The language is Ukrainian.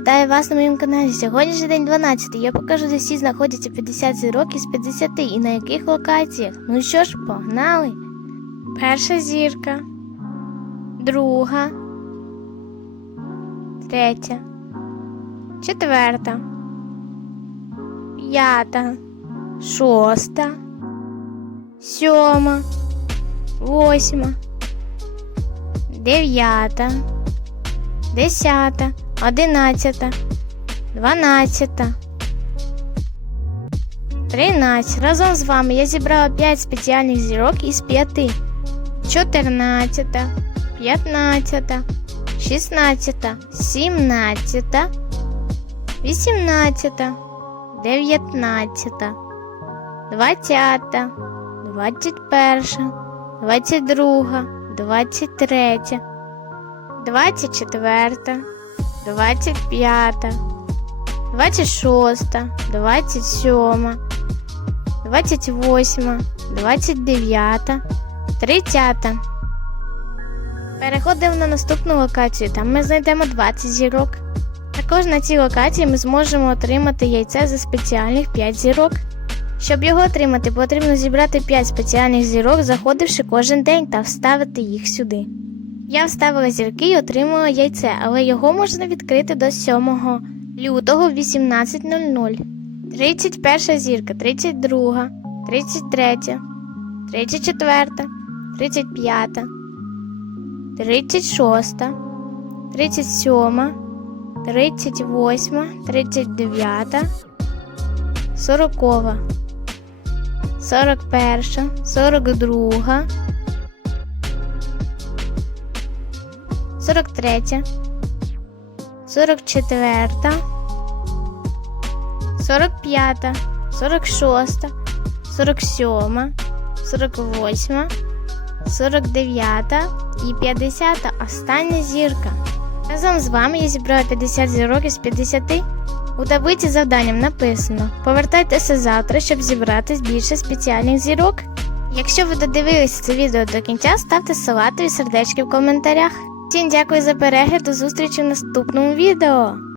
вітаю вас на моєму каналі. Сьогодні ж день 12. Я покажу, де всі знаходяться 50 зірок із 50 і на яких локаціях. Ну що ж, погнали. Перша зірка, друга, третя, четверта, п'ята, шоста, сьома, восьма, дев'ята. Десята, одинадцята, дванадцята, тринадцять. Разом з вами я зібрала 5 спеціальних зірок із 5. Чотирнадцята, п'ятнадцята, шістнадцята, сімнадцята, вісімнадцята, дев'ятнадцята, двадцята, двадцять перша, двадцять друга, двадцять третя. 24, 25, 26, 27, 28, 29, 30. Переходимо на наступну локацію. Там ми знайдемо 20 зірок. Також на цій локації ми зможемо отримати яйце за спеціальних 5 зірок. Щоб його отримати, потрібно зібрати 5 спеціальних зірок, заходивши кожен день та вставити їх сюди. Я вставила зірки і отримала яйце, але його можна відкрити до 7 лютого в 18.00. 31 зірка, 32, 33, 34, 35, 36, 37, 38, 39, 40, 41, 42, 43, 44, 45, 46, 47, 48, 49 і 50 остання зірка. Разом з вами я зібрала 50 зірок із 50. У таблиці завданням написано: повертайтеся завтра, щоб зібрати більше спеціальних зірок. Якщо ви додивилися це відео до кінця, ставте салатові сердечки в коментарях. Всім дякую за перегляд, до зустрічі в наступному відео.